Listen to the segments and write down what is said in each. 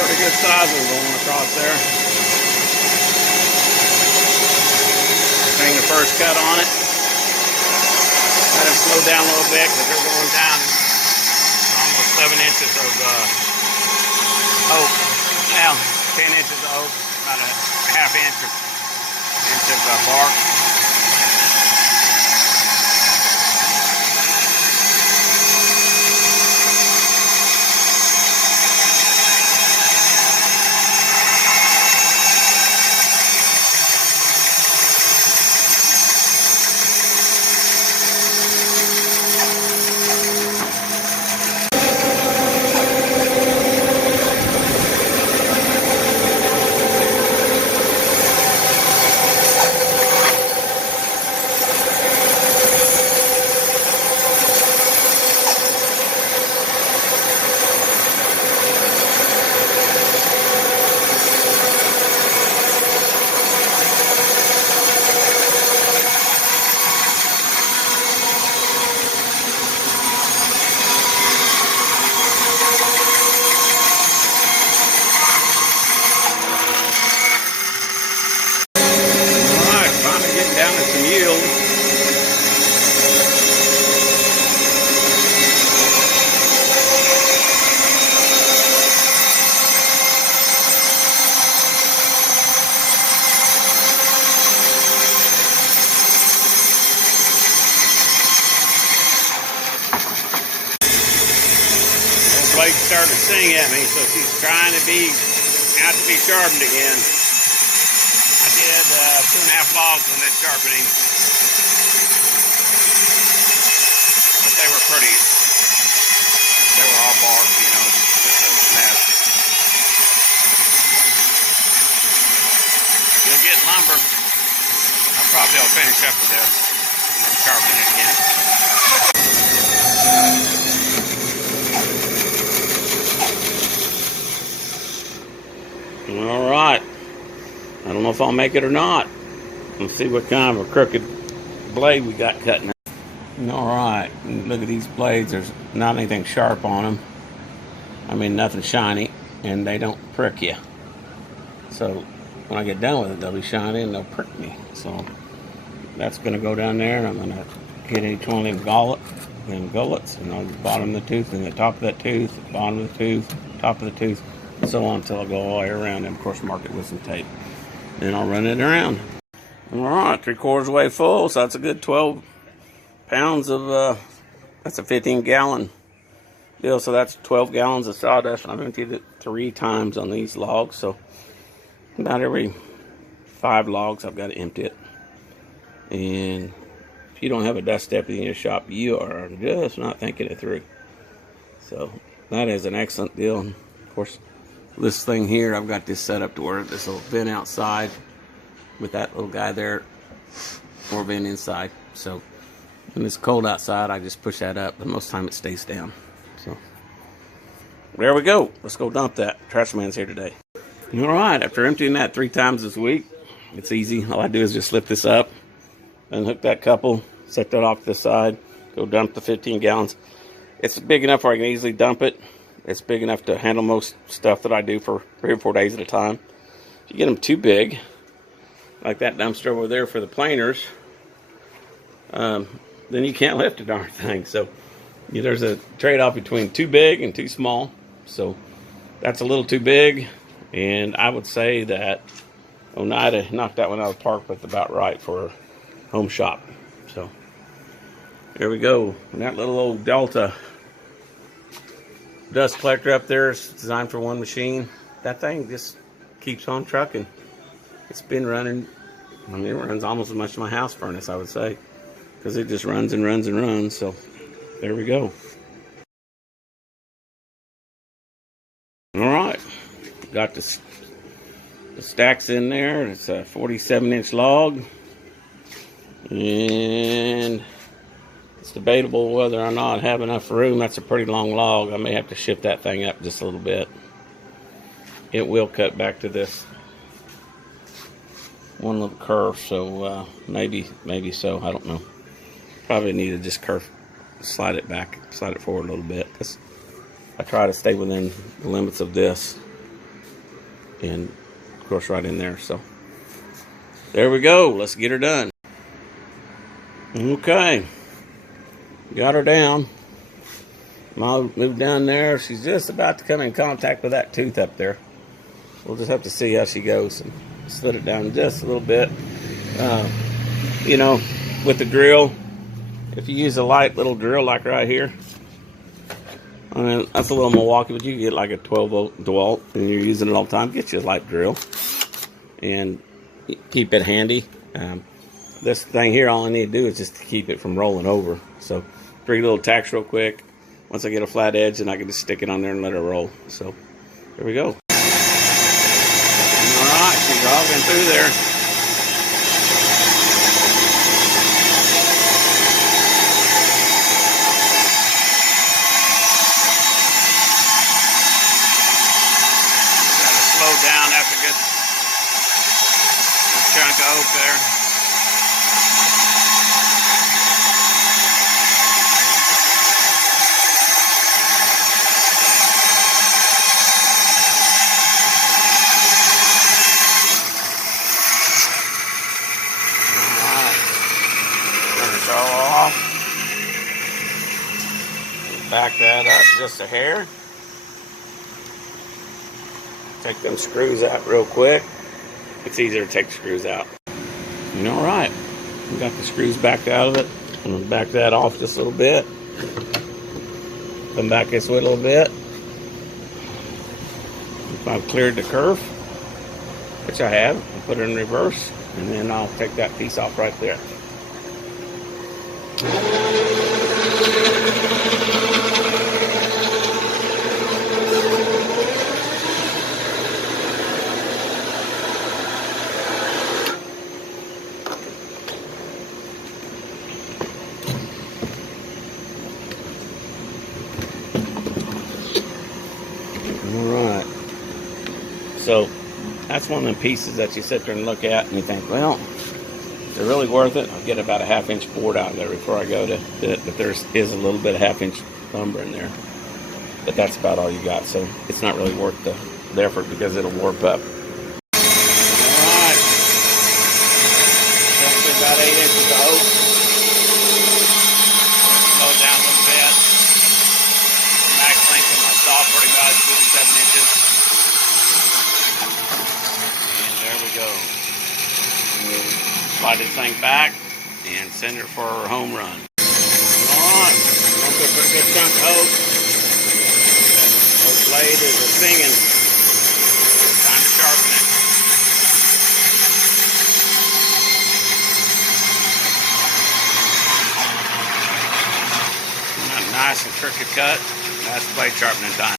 Pretty good sizes going across there. Bring the first cut on it. Let them slow down a little bit because they're going down almost 7 inches of oak. Now 10 inches of oak, about a half inch of bark. Down to some yield. The blade started to sing at me, so she's trying to be sharpened again. I did 2.5 logs on this sharpening, but they were pretty. They were all bark, you know, just a mess. You'll get lumber. I probably will finish up with this and then sharpen it again. All right. I don't know if I'll make it or not. Let's see what kind of a crooked blade we got cutting it. All right, look at these blades. There's not anything sharp on them. I mean, nothing shiny, and they don't prick you. So when I get done with it, they'll be shiny and they'll prick me. So that's going to go down there, and I'm going to hit each one of them gullets, and I'll bottom of the tooth, and the top of that tooth, bottom of the tooth, top of the tooth, and so on until I go all the way around, and of course mark it with some tape. Then I'll run it around. All right, 3/4 way full, so that's a good 12 pounds of, that's a 15-gallon deal, so that's 12 gallons of sawdust. I've emptied it 3 times on these logs, so about every 5 logs I've got to empty it. And if you don't have a dust deputy in your shop, you are just not thinking it through. So that is an excellent deal. And of course, this thing here, I've got this set up to where this will vent outside with that little guy there, or vent inside. So when it's cold outside, I just push that up, but most of the time it stays down. So there we go. Let's go dump that. Trash man's here today. All right, after emptying that 3 times this week, it's easy. All I do is just lift this up, unhook that couple, set that off to the side, go dump the 15 gallons. It's big enough where I can easily dump it. It's big enough to handle most stuff that I do for 3 or 4 days at a time. If you get them too big, like that dumpster over there for the planers, then you can't lift the darn thing. So there's a trade-off between too big and too small. So that's a little too big, and I would say that Oneida knocked that one out of the park with about right for a home shop. So there we go. And that little old Delta dust collector up there is designed for one machine. That thing just keeps on trucking. It's been running, I mean, it runs almost as much as my house furnace, I would say, because it just runs and runs and runs. So there we go. All right, got the stacks in there. It's a 47-inch log, and it's debatable whether or not I have enough room. That's a pretty long log. I may have to shift that thing up just a little bit. It will cut back to this one little curve, so maybe so. I don't know. Probably need to just slide it back, slide it forward a little bit, because I try to stay within the limits of this. and of course right in there. So there we go. Let's get her done. Okay, got her down. I'll move down there. She's just about to come in contact with that tooth up there. We'll just have to see how she goes and slid it down just a little bit. You know, with the drill, if you use a light little drill like right here, I mean, that's a little Milwaukee, but you can get like a 12-volt DeWalt, and you're using it all the time. Get you a light drill and keep it handy. This thing here, all I need to do is just to keep it from rolling over. So 3 little tacks real quick. Once I get a flat edge, and I can just stick it on there and let it roll. So here we go. All right, she's rolling through there. Got to slow down after a good chunk of oak there. Back that up just a hair. Take them screws out real quick. It's easier to take the screws out. And all right, we got the screws backed out of it. I'm gonna back that off just a little bit. Come back this way a little bit. If I've cleared the kerf, which I have, I'll put it in reverse, and then I'll take that piece off right there. Alright, so that's one of the pieces that you sit there and look at and you think, well, is it really worth it? I'll get about a 1/2-inch board out of there before I go to it, but there is a little bit of 1/2-inch lumber in there. But that's about all you got, so it's not really worth the effort because it'll warp up. Alright, that's about 8 inches of oak. Slow it down a little bit. Max length of my saw pretty much, 57 inches. And there we go. Slide this thing back and send her for her home run. Alright, that's a pretty good chunk of oak. Oak blade is singing. Time to sharpen it. Nice and crooked cut. That's blade sharpening time.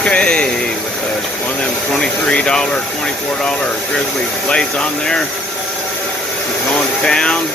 Okay, with one of them $23, $24 Grizzly blades on there. He's going to town.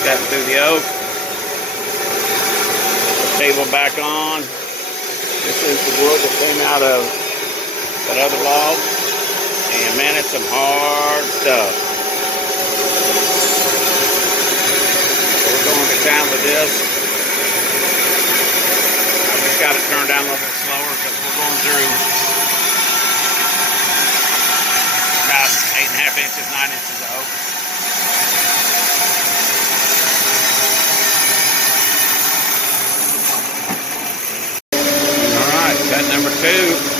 Step through the oak. Table back on. This is the wood that came out of that other log. And man, it's some hard stuff. So we're going to town with this. Got it turned down a little bit slower because we're going through about 8.5 inches, 9 inches of oak. All right, cut number 2.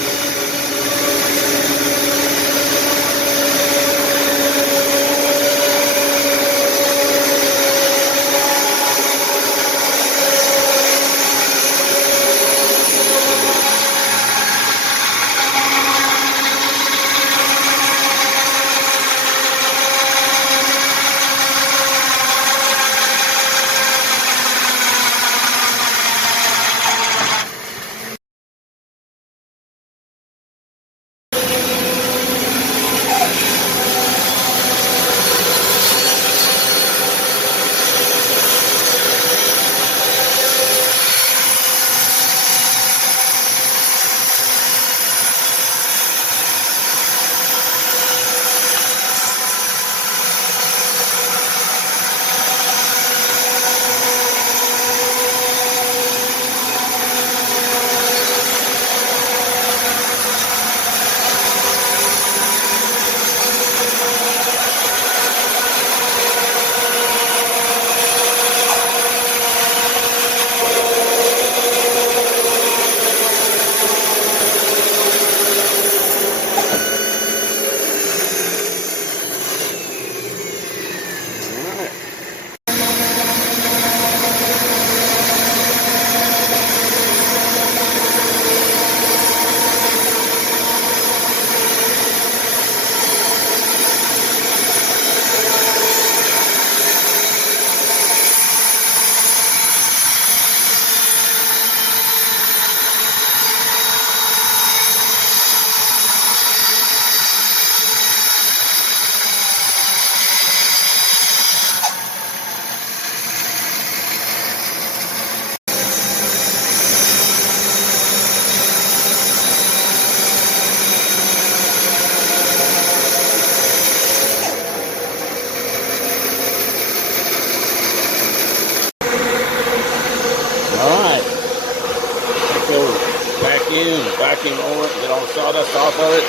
vacuum, vacuum over it, get all the sawdust off of it.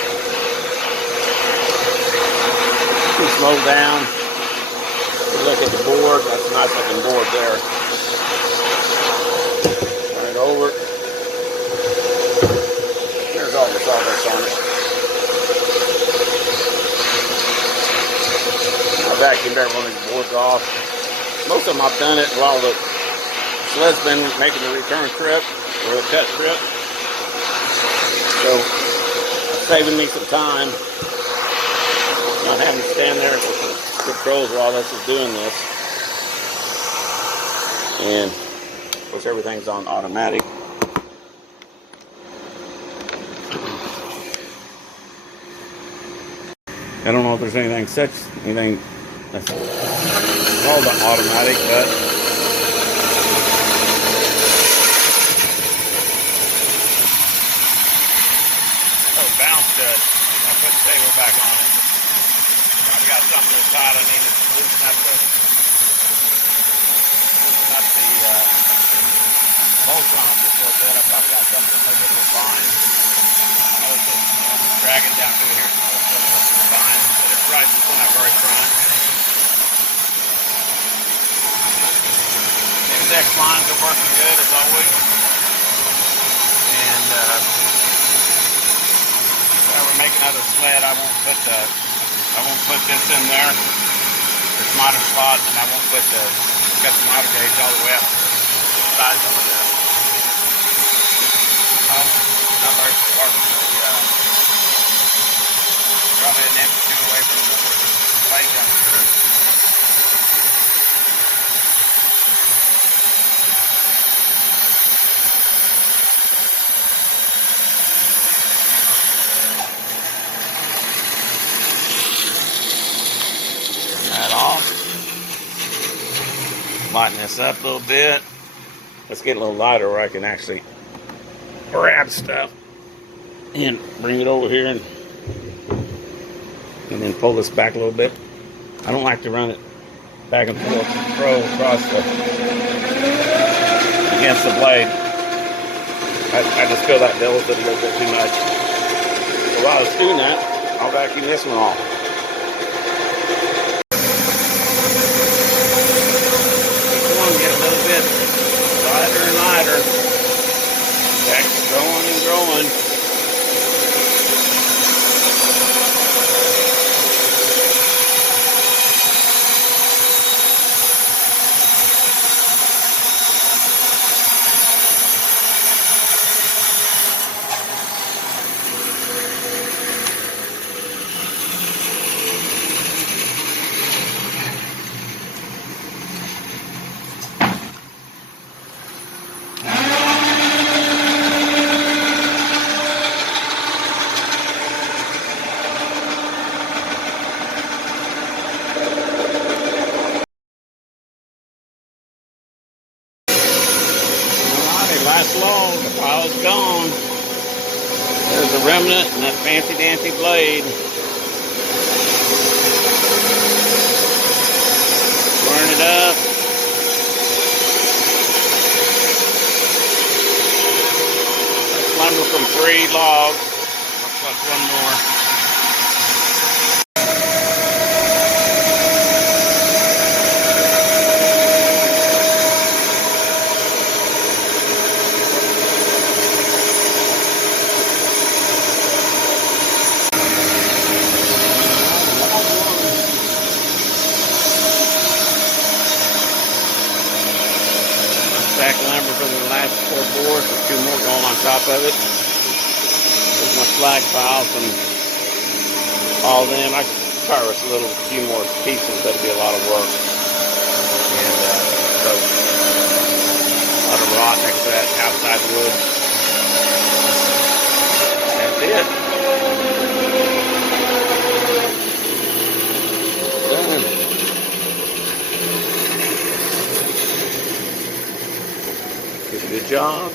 Too slow down. Look at the board. That's a nice looking board there. Turn it over. There's all the sawdust on it. I vacuumed every one of these boards off. Most of them I've done it while the sled's been making the return trip or the cut trip. So it's saving me some time. Not having to stand there with the controls while this is doing this. And of course everything's on automatic. I don't know if there's anything that's called the automatic, but bounce stud. I'll put the table back on it. I've got something that's tight. I need to loosen up the bolts on it just a little bit. I've got something a little bit of a bind. I'm dragging down through here. Bind, but it's right on that very front. Index lines are working good as always. And if I ever make another sled, I won't put this in there. There's miter slots, and I won't cut the miter gauge all the way up the size of it. Not very far from probably an inch or two away from the plate junction. That off. Lighten this up a little bit. Let's get a little lighter where I can actually grab stuff and bring it over here and then pull this back a little bit. I don't like to run it back and forth across against the blade. I just feel that devils it a little bit too much. So while I was doing that, I'll vacuum this one off. Each one get a little bit lighter and lighter. That's growing and growing. Last log, the pile's gone. There's a remnant and that fancy dancy blade. Burn it up. That's lumber from 3 logs. Looks like one more. Stack lumber from the last 4 boards with 2 more going on top of it. There's my slag pile from all of them. I harvest a few more pieces. That'd be a lot of work. And so a lot of rot next to that outside wood. That's it. Done. Did a good job.